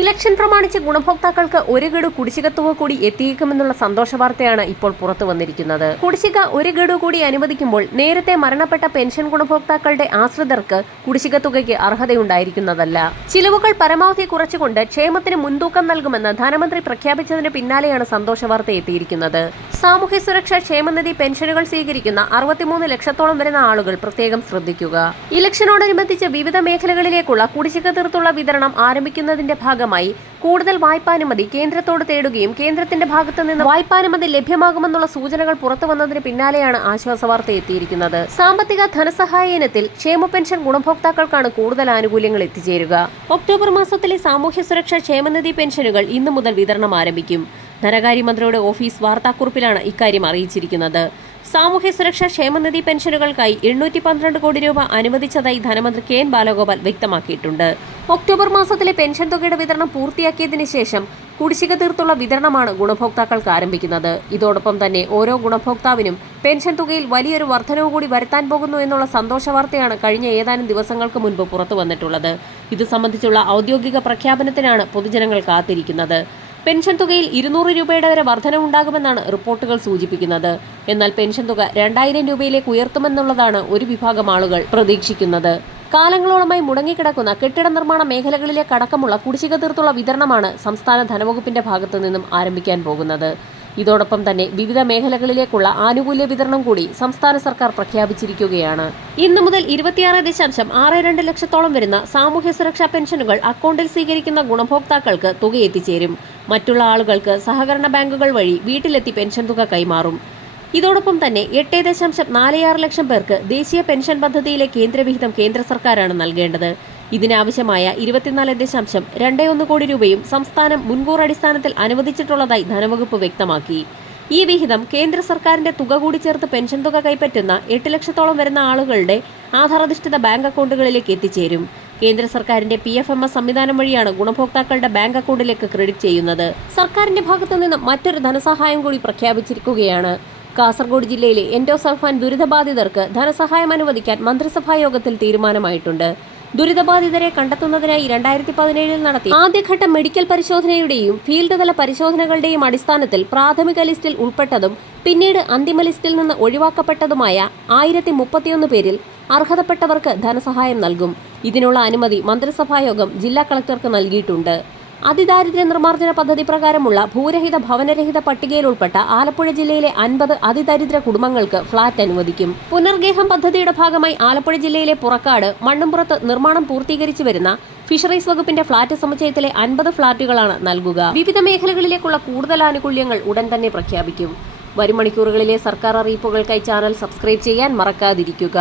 Election പ്രമാണിച്ച് ഗുണഭോക്താക്കൾക്ക് ഒരു ഗഡു കുടിശ്ശിക തുക കൂടി എത്തിയേക്കുമെന്നുള്ള സന്തോഷ വാർത്തയാണ് ഇപ്പോൾ പുറത്തു വന്നിരിക്കുന്നത്. കുടിശ്ശിക ഒരു ഗഡു കൂടി അനുവദിക്കുമ്പോൾ നേരത്തെ മരണപ്പെട്ട പെൻഷൻ ഗുണഭോക്താക്കളുടെ ആശ്രിതർക്ക് കുടിശ്ശിക തുകയ്ക്ക് അർഹതയുണ്ടായിരിക്കുന്നതല്ല. ചിലവുകൾ പരമാവധി കുറച്ചുകൊണ്ട് ക്ഷേമത്തിന് മുൻതൂക്കം നൽകുമെന്ന് ധനമന്ത്രി പ്രഖ്യാപിച്ചതിന് പിന്നാലെയാണ് സന്തോഷ വാർത്ത എത്തിയിരിക്കുന്നത്. സാമൂഹ്യ സുരക്ഷാ ക്ഷേമനിധി പെൻഷനുകൾ സ്വീകരിക്കുന്ന അറുപത്തിമൂന്ന് ലക്ഷത്തോളം വരുന്ന ആളുകൾ പ്രത്യേകം ശ്രദ്ധിക്കുക. ഇലക്ഷനോടനുബന്ധിച്ച് വിവിധ മേഖലകളിലേക്കുള്ള കുടിശ്ശിക തീർത്തുള്ള വിതരണം ആരംഭിക്കുന്നതിന്റെ ഭാഗമായി കൂടുതൽ വായ്പാനുമതി കേന്ദ്രത്തോട് തേടുകയും കേന്ദ്രത്തിന്റെ ഭാഗത്തു നിന്ന് വായ്പാനുമതി ലഭ്യമാകുമെന്നുള്ള സൂചനകൾ പുറത്തു വന്നതിന് പിന്നാലെയാണ് ആശ്വാസ വാർത്ത എത്തിയിരിക്കുന്നത്. സാമ്പത്തിക ധനസഹായ ഇനത്തിൽ ക്ഷേമ പെൻഷൻ ഗുണഭോക്താക്കൾക്കാണ് കൂടുതൽ ആനുകൂല്യങ്ങൾ എത്തിച്ചേരുക. ഒക്ടോബർ മാസത്തിലെ സാമൂഹ്യ സുരക്ഷാ ക്ഷേമനിധി പെൻഷനുകൾ ഇന്നു മുതൽ വിതരണം ആരംഭിക്കും. ധനകാര്യമന്ത്രിയുടെ ഓഫീസ് വാർത്താക്കുറിപ്പിലാണ് ഇക്കാര്യം അറിയിച്ചിരിക്കുന്നത്. സാമൂഹ്യ സുരക്ഷാ ക്ഷേമനിധി പെൻഷനുകൾക്കായി എണ്ണൂറ്റി പന്ത്രണ്ട് കോടി രൂപ അനുവദിച്ചതായി ധനമന്ത്രി കെ എൻ ബാലഗോപാൽ വ്യക്തമാക്കിയിട്ടുണ്ട്. ഒക്ടോബർ മാസത്തിലെ പെൻഷൻ തുകയുടെ വിതരണം പൂർത്തിയാക്കിയതിന് ശേഷം കുടിശ്ശിക തീർത്തുള്ള വിതരണമാണ് ഗുണഭോക്താക്കൾക്ക് ആരംഭിക്കുന്നത്. ഇതോടൊപ്പം തന്നെ ഓരോ ഗുണഭോക്താവിനും പെൻഷൻ തുകയിൽ വലിയൊരു വർധനവ് കൂടി വരുത്താൻ പോകുന്നു എന്നുള്ള സന്തോഷ വാർത്തയാണ് കഴിഞ്ഞ ഏതാനും ദിവസങ്ങൾക്ക് മുൻപ് പുറത്തു വന്നിട്ടുള്ളത് ഇത് സംബന്ധിച്ചുള്ള ഔദ്യോഗിക പ്രഖ്യാപനത്തിനാണ് പൊതുജനങ്ങൾ കാത്തിരിക്കുന്നത്. പെൻഷൻ തുകയിൽ ഇരുന്നൂറ് രൂപയുടെ വരെ വർധനവുണ്ടാകുമെന്നാണ് റിപ്പോർട്ടുകൾ സൂചിപ്പിക്കുന്നത്. എന്നാൽ പെൻഷൻ തുക രണ്ടായിരം രൂപയിലേക്ക് ഉയർത്തുമെന്നുള്ളതാണ് ഒരു വിഭാഗം ആളുകൾ പ്രതീക്ഷിക്കുന്നത്. കാലങ്ങളോളമായി മുടങ്ങിക്കിടക്കുന്ന കെട്ടിട നിർമ്മാണ മേഖലകളിലേക്ക് അടക്കമുള്ള കുടിശ്ശിക തീർത്തുള്ള വിതരണമാണ് സംസ്ഥാന ധനവകുപ്പിന്റെ ഭാഗത്തു നിന്നും ആരംഭിക്കാൻ പോകുന്നത്. ഇതോടൊപ്പം തന്നെ വിവിധ മേഖലകളിലേക്കുള്ള ആനുകൂല്യ വിതരണം കൂടി സംസ്ഥാന സർക്കാർ പ്രഖ്യാപിച്ചിരിക്കുകയാണ്. ഇന്നു മുതൽ ഇരുപത്തിയാറ് ദശാംശം ആറ് രണ്ട് ലക്ഷത്തോളം വരുന്ന സാമൂഹ്യ സുരക്ഷാ പെൻഷനുകൾ അക്കൗണ്ടിൽ സ്വീകരിക്കുന്ന ഗുണഭോക്താക്കൾക്ക് തുക എത്തിച്ചേരും മറ്റുള്ള ആളുകൾക്ക് സഹകരണ ബാങ്കുകൾ വഴി വീട്ടിലെത്തി പെൻഷൻ തുക കൈമാറും. ഇതോടൊപ്പം തന്നെ എട്ട് ദശാംശം നാല് ആറ് ലക്ഷം പേർക്ക് ദേശീയ പെൻഷൻ പദ്ധതിയിലെ കേന്ദ്രവിഹിതം കേന്ദ്ര സർക്കാരാണ് നൽകേണ്ടത്. ഇതിനാവശ്യമായ ഇരുപത്തിനാല് ദശാംശം രണ്ട് ഒന്ന് കോടി രൂപയും സംസ്ഥാനം മുൻകൂർ അടിസ്ഥാനത്തിൽ അനുവദിച്ചിട്ടുള്ളതായി ധനവകുപ്പ് വ്യക്തമാക്കി. ഈ വിഹിതം കേന്ദ്ര സർക്കാരിന്റെ തുക കൂടി ചേർത്ത് പെൻഷൻ തുക കൈപ്പറ്റുന്ന എട്ട് ലക്ഷത്തോളം വരുന്ന ആളുകളുടെ ആധാരധിഷ്ഠിത ബാങ്ക് അക്കൗണ്ടുകളിലേക്ക് എത്തിച്ചേരും. കേന്ദ്ര സർക്കാരിന്റെ പി എഫ് എം എസ് സംവിധാനം വഴിയാണ് ഗുണഭോക്താക്കളുടെ ബാങ്ക് അക്കൗണ്ടിലേക്ക് ക്രെഡിറ്റ് ചെയ്യുന്നത്. സർക്കാരിന്റെ ഭാഗത്തു നിന്ന് മറ്റൊരു ധനസഹായം കൂടി പ്രഖ്യാപിച്ചിരിക്കുകയാണ്. കാസർഗോഡ് ജില്ലയിലെ എൻഡോസൾഫാൻ ദുരിതബാധിതർക്ക് ധനസഹായം അനുവദിക്കാൻ മന്ത്രിസഭാ യോഗത്തിൽ തീരുമാനമായിട്ടുണ്ട്. ദുരിതബാധിതരെ കണ്ടെത്തുന്നതിനായി രണ്ടായിരത്തി പതിനേഴിൽ നടത്തി ആദ്യഘട്ട മെഡിക്കൽ പരിശോധനയുടെയും ഫീൽഡ് തല പരിശോധനകളുടെയും അടിസ്ഥാനത്തിൽ പ്രാഥമിക ലിസ്റ്റിൽ ഉൾപ്പെട്ടതും പിന്നീട് അന്തിമ ലിസ്റ്റിൽ നിന്ന് ഒഴിവാക്കപ്പെട്ടതുമായ ആയിരത്തി മുപ്പത്തിയൊന്ന് പേരിൽ അർഹതപ്പെട്ടവർക്ക് ധനസഹായം നൽകും. ഇതിനുള്ള അനുമതി മന്ത്രിസഭായോഗം ജില്ലാ കളക്ടർക്ക് നൽകിയിട്ടുണ്ട്. അതിദാരിദ്ര്യ നിർമ്മാർജന പദ്ധതി പ്രകാരമുള്ള ഭൂരഹിത ഭവനരഹിത പട്ടികയിൽ ഉൾപ്പെട്ട ആലപ്പുഴ ജില്ലയിലെ അൻപത് അതിദാരിദ്ര്യ കുടുംബങ്ങൾക്ക് ഫ്ളാറ്റ് അനുവദിക്കും. പുനർഗേഹം പദ്ധതിയുടെ ഭാഗമായി ആലപ്പുഴ ജില്ലയിലെ പുറക്കാട് മണ്ണുംപുറത്ത് നിർമ്മാണം പൂർത്തീകരിച്ചു വരുന്ന ഫിഷറീസ് വകുപ്പിന്റെ ഫ്ളാറ്റ് സമുച്ചയത്തിലെ അൻപത് ഫ്ളാറ്റുകളാണ് നൽകുക. വിവിധ മേഖലകളിലേക്കുള്ള കൂടുതൽ ആനുകൂല്യങ്ങൾ ഉടൻ തന്നെ പ്രഖ്യാപിക്കും. വരും മണിക്കൂറുകളിലെ സർക്കാർ അറിയിപ്പുകൾക്കായി ചാനൽ സബ്സ്ക്രൈബ് ചെയ്യാൻ മറക്കാതിരിക്കുക.